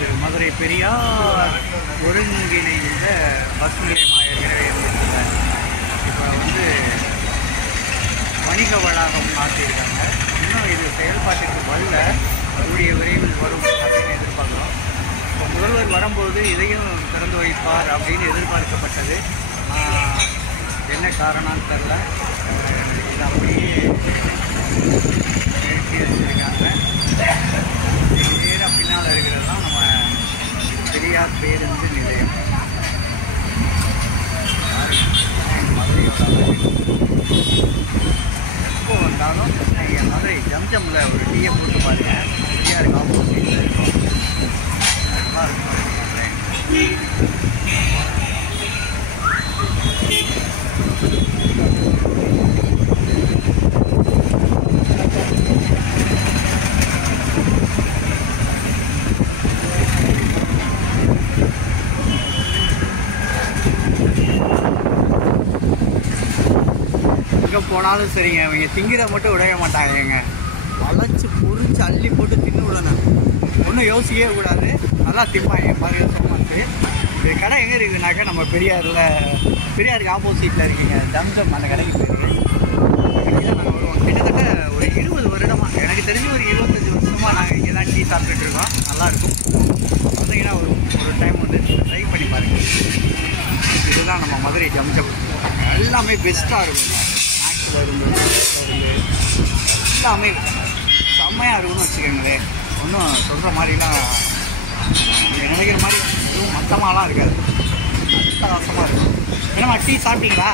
இது மதுரை பெரியார் ஒருங்கிணைந்த பஸ் நிலையமாக ஏற்கனவே இருந்துச்சு. இப்போ வந்து வணிக வளாகம் மாற்றியிருக்காங்க. இன்னும் இது செயல்பாட்டுக்கு வரல, கூடிய விரைவில் வரும் அப்படின்னு எதிர்பார்க்குறோம். இப்போ முதல்வர் வரும்போது இதையும் திறந்து வைப்பார் அப்படின்னு எதிர்பார்க்கப்பட்டது. என்ன காரணம்னு தெரில. இது அப்படியே நிறுத்தி வச்சுருக்காங்க. நேராக பின்னால் இருக்கிறது தான் நம்ம பெரியார் பேருந்து நிலையம். எப்போ வந்தாலும் நீங்கள் மதுரை ஜம்ஜம்மில் ஒரு டீயை போட்டு பாருங்கள். பெரியாருக்கு ஆப்போசிட்டில் இருக்கும். நல்லா இருக்கும் மதுரை. எங்கே போனாலும் சரிங்க, இவங்க திங்கிறத மட்டும் விடவே மாட்டாங்க. வளைச்சி பொறிச்சு அள்ளி போட்டு தின்னு விடணும். ஒன்றும் யோசிக்கவே கூடாது, நல்லா திம்பாங்க. மாதிரி சொன்னாச்சு. இது கடை எங்கே இருக்குதுனாக்கா நம்ம பெரியாருக்கு ஆப்போசிட்டில் இருக்கீங்க ஜம்ஜம். அந்த கடைக்கு போயிருக்கேன். அந்த கடைக்கு தான் நாங்கள் வருவோம். கிட்டத்தட்ட ஒரு 20 வருடமாக, எனக்கு தெரிஞ்சு ஒரு 25 வருஷமாக நாங்கள் இங்கே தான் டீ சாப்பிட்டுட்டு இருக்கோம். நல்லாயிருக்கும். வந்தீங்கன்னா ஒரு டைம் வந்து ட்ரை பண்ணி பாருங்கள். இதுதான் நம்ம மதுரை ஜம்ஜம். எல்லாமே பெஸ்ட்டாக இருக்கும். இருந்து எல்லாமே செம்மையாக இருக்குன்னு வச்சுக்கோங்களேன். ஒன்றும் சொல்கிற மாதிரிலாம் நினைக்கிற மாதிரி எதுவும் மட்டமாலாம் இருக்காது. அட்டகாசமாக இருக்கும். என்னம்மா டீ சாப்பிட்டீங்களா?